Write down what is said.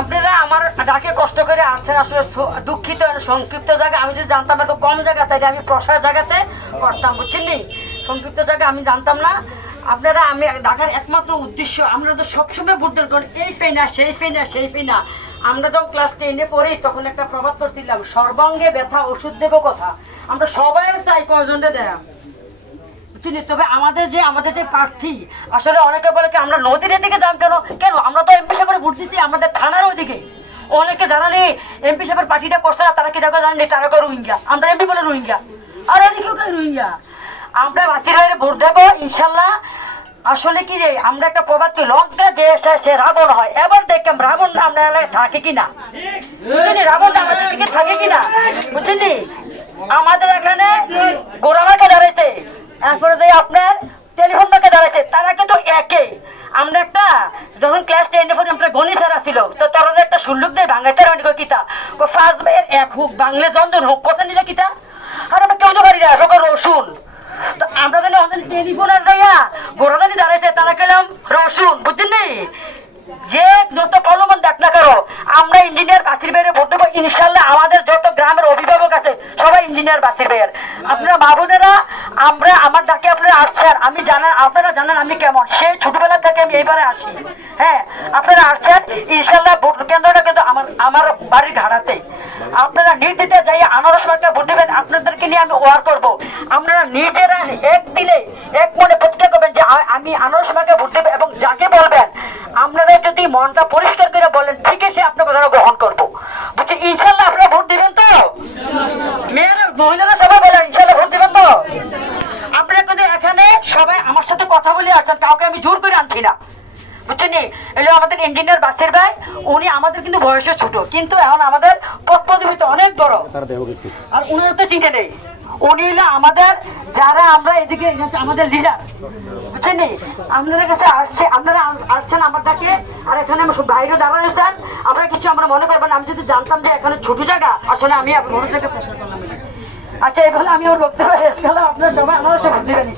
আপনারা আমার ডাকে কষ্ট করে আসছেন, আসলে দুঃখিত সংক্ষিপ্ত জায়গা আমি যদি জানতাম এত কম জায়গা তাহলে আমি প্রসার জায়গাতে করতাম, বুঝছেন নি? সংক্ষিপ্ত জায়গা আমি জানতাম না। আপনারা, আমি ঢাকার একমাত্র উদ্দেশ্য, আমরা তো সবসময় দেন কারণ, এই ফেই না সেই ফেই না সেই ফেই না আমরা যখন ক্লাস টেনে পড়ি, তখন একটা প্রবাদ করছিলাম সর্বাঙ্গে ব্যথা, ওষুধ দেবো কথা। আমরা সবাই চাই কয়জনটা দেয়া বুঝলি তবে আমাদের যে আমাদের যে প্রার্থী, আসলে অনেকে বলে কি, আমরা নদীর এদিকে যান কেন? কেন? আমরা তো এমপি সাহেবের ভোট দিচ্ছি আমাদের থানার ওইদিকে। অনেকে জানালি, এমপি সাহেবের পার্টিটা করছে না, তারা কি দেখো জানেন তারা কেউ রোহিঙ্গা। আমরা এমপি বলে রোহিঙ্গা। আর এদিকে কেউ কেউ রোহিঙ্গা। আমরা বাইরে ভোট দেবো, ইনশাল্লাহ। আসলে কি রে, আমরা একটা প্রবাদ কি লঙ্কা যে সে রাবণ হয়। এবার দেখলাম রাবণ না আমরা এলাকায় থাকে কিনা। বুঝলি? রাবণ না আমাদের থাকে কিনা? বুঝলি? আমাদের এখানে গোড়ামাকে দাঁড়াইছে এরপরে আপনার টেলিফোন মাকে দাঁড়াইছে তারা কিন্তু একে আমরা একটা, যখন ক্লাস টেনে পড়ি আমরা গণি স্যার আসছিল। তো তোর একটা সুল্লুক দেয় বাংলাতে রানি কই কিতা। কো ফার্স্ট ভাইয়ের এক হোক বাংলা জন্দন হোক, কথা নিলে কিতা? আর আমরা কেউ তো পারি না সকল রসুন। তো আমরা জানি আমাদের টেলিফোন আর রাইয়া গোড়াদানি দাঁড়াইছে, তারা গেলাম রসুন, বুঝছেন নি? যে যত কলমন দেখ না করো আমরা ইঞ্জিনিয়ার বাসির বাইরে ভোট দেবো। ইনশাল্লাহ আমাদের যত গ্রামের অভিভাবক ইঞ্জিনিয়ার বাসির বাইরের আপনারা মা বোনেরা আমরা, আমার ডাকে আপনারা আসছেন আমি জানেন আপনারা জানেন আমি কেমন। সেই ছোটবেলা থেকে আমি এইবারে আসি। হ্যাঁ আপনারা আসছেন ইনশাল্লাহ ভোট কেন্দ্রটা কিন্তু আমার আমার বাড়ির ঘাড়াতে আপনারা নিট দিতে যাই আনারস মার্কে ভোট দেবেন, আপনাদেরকে নিয়ে আমি ওয়ার করব। আপনারা নিজেরা এক দিলে এক মনে প্রতিজ্ঞা করবেন যে আমি আনারস মার্কে ভোট দেবো এবং যাকে বলবেন, আপনারা যদি মনটা পরিষ্কার করে বলেন ঠিক আছে আপনার কথা গ্রহণ করব বুঝছি ইনশাল্লাহ আপনারা ভোট দিবেন তো মেয়েরা মহিলারা সবাই বলেন ইনশাল্লাহ ভোট দিবেন তো? আপনারা কিন্তু এখানে সবাই আমার সাথে কথা বলে আসছেন কাউকে আমি জোর করে আনছি না। বুঝছেন এলো আমাদের ইঞ্জিনিয়ার বাসের ভাই উনি আমাদের কিন্তু বয়সে ছোট কিন্তু এখন আমাদের পদপদবি তো অনেক বড়। আর উনারা তো চিনে নেই। উনি হলো আমাদের যারা আমরা এদিকে আমাদের লিডার বুঝছেন? আপনাদের কাছে আসছে আপনারা আসছেন আমার ডাকে আর এখানে আমার বাইরে দাঁড়ানো আমরা কিছু আমরা মনে করবেন আমি যদি জানতাম যে এখানে ছোট জায়গা আসলে আমি আপনার জায়গায় প্রসার করলাম। আচ্ছা এই আমি ওর বক্তব্য শেষ করলাম। আপনার সবাই আমারও সে বুঝ দেবেন